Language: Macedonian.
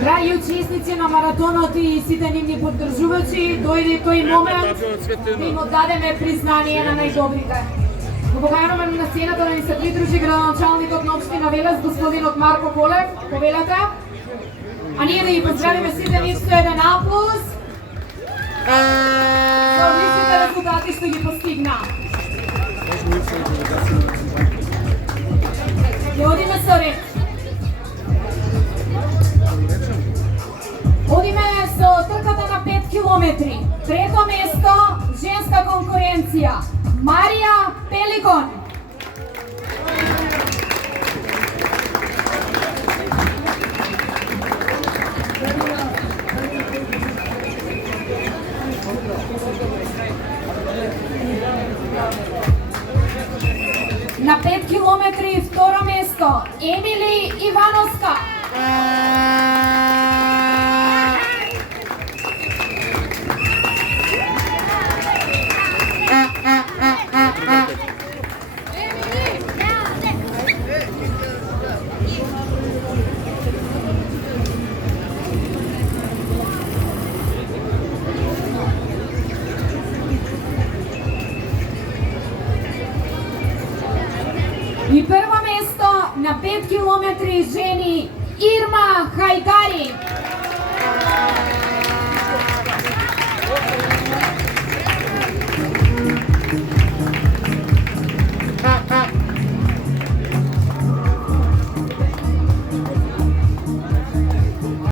Драги учесници на маратонот и сите нивни поддржувачи, дојде тој момент да им оддадеме признание на најдобрите. Го покануваме на сцената да ни се придружи градоначалникот на општина Велес, господинот Марко Колев, повелете. А ние да ги поздравиме сите нив со еден аплауз за одличните резултати што ги постигна. Ќе одиме со ред. Одиме со трката на 5 километри. Трето место, женска конкуренција. Марија Пеликон. На 5 километри второ место, Емили Ивановска. И прво место на 5 километри жени Ирма Хајдари.